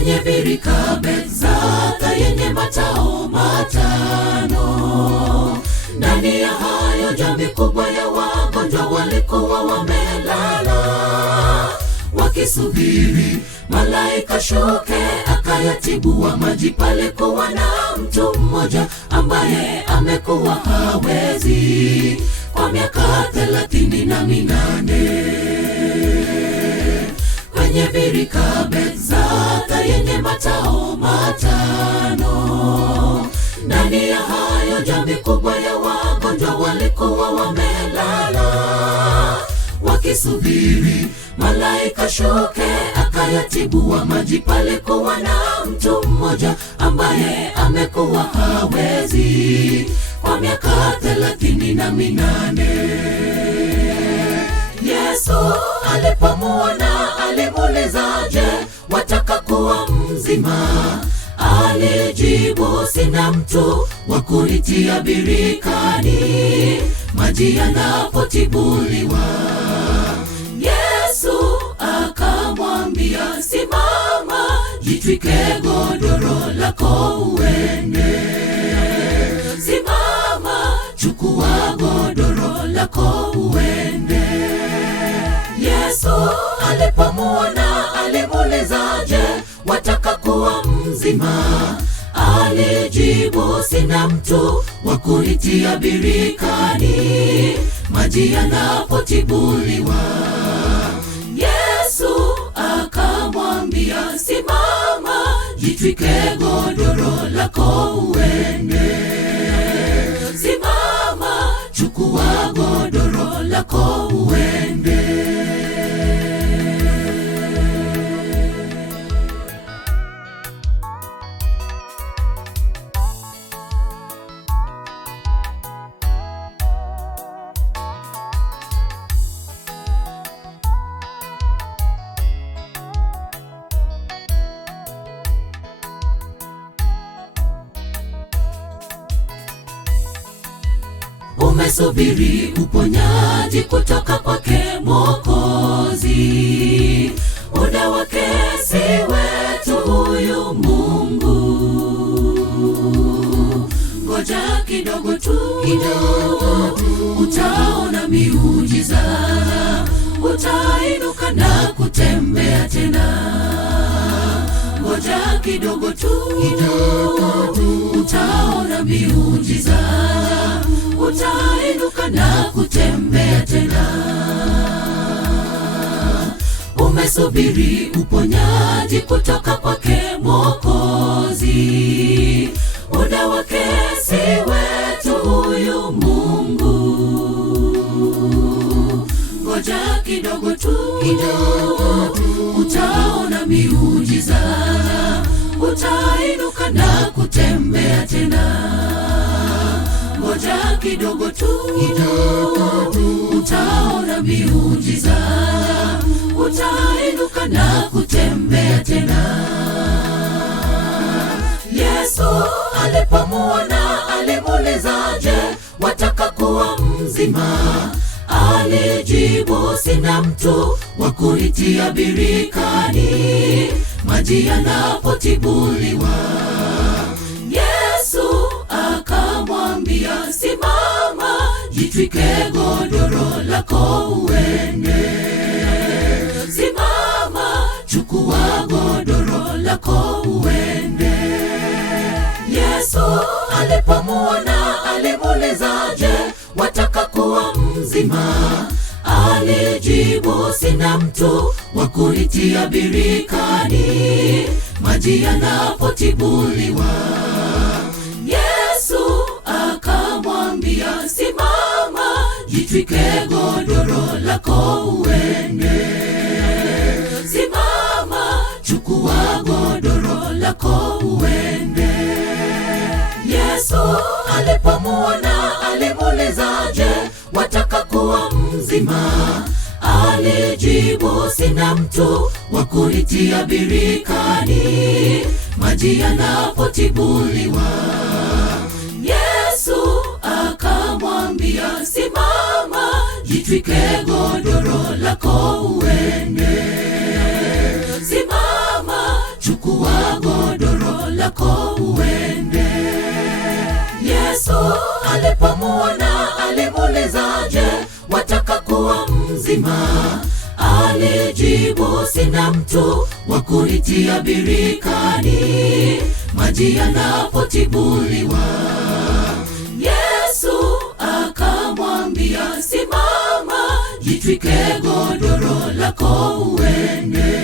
kwenye birika Bethzatha yenye matao matano. Ndani ya hayo jamii kubwa ya wagonjwa walikuwa wamelala, wakisubiri malaika shuke akayatibua maji. Palikuwa na mtu mmoja ambaye amekuwa hawezi kwa miaka 38. Kwenye birika Bethzatha yenye matao matano. Ndani ya hayo jamii kubwa ya wagonjwa walikuwa wamelala, wakisubiri malaika shuke akayatibua maji. Palikuwa na mtu mmoja ambaye amekuwa hawezi kwa miaka 38. Yesu alipomuona alimuulizaje, wataka kuwa mzima? Alijibu, sina mtu wa kunitia birikani maji yanapotibuliwa. Yesu akamwambia, simama, jitwike godoro lako uende. Simama, chukua godoro lako uende. Yesu alipomuona alimuulizaje, wataka kuwa mzima? Alijibu, sina mtu wa kunitia birikani maji yanapotibuliwa. Yesu akamwambia, simama, jitwike godoro lako uende. Simama, chukua godoro lako uende. Umesubiri uponyaji kutoka kwake Mwokozi. Muda wake si wetu huyu Mungu. Ngoja kidogo tu, utaona miujiza. Utainuka na kutembea tena. Ngoja kidogo tu, utaona miujiza. Utainuka na kutembea tena. Umesubiri uponyaji kutoka kwake Mwokozi. Muda wake si wetu huyu Mungu. Ngoja kidogo tu, utaona miujiza. Utainuka na kutembea tena. Ngoja kidogo tu, utaona miujiza. Utainuka na kutembea tena. Yesu alipomuona alimuulizaje, wataka kuwa mzima? Alijibu, sina mtu wa kunitia birikani maji yanapotibuliwa. Yesu akamwambia, simama, jitwike godoro lako uende. Simama, chukua godoro lako uende. Yesu alipomuona alimuulizaje, wataka kuwa mzima? Alijibu, sina mtu wa kunitia birikani maji yanapotibuliwa. Yesu akamwambia, simama, jitwike godoro lako uende. Simama, chukua godoro lako uende. Yesu alipomuona alimuulizaje, wataka kuwa mzima? Alijibu, sina mtu wa kunitia birikani maji yanapotibuliwa. Yesu akamwambia, simama, jitwike godoro lako uende. Simama, chukua uzima. Alijibu, sina mtu wa kunitia birikani maji yanapotibuliwa. Yesu akamwambia, simama, jitwike godoro lako uende.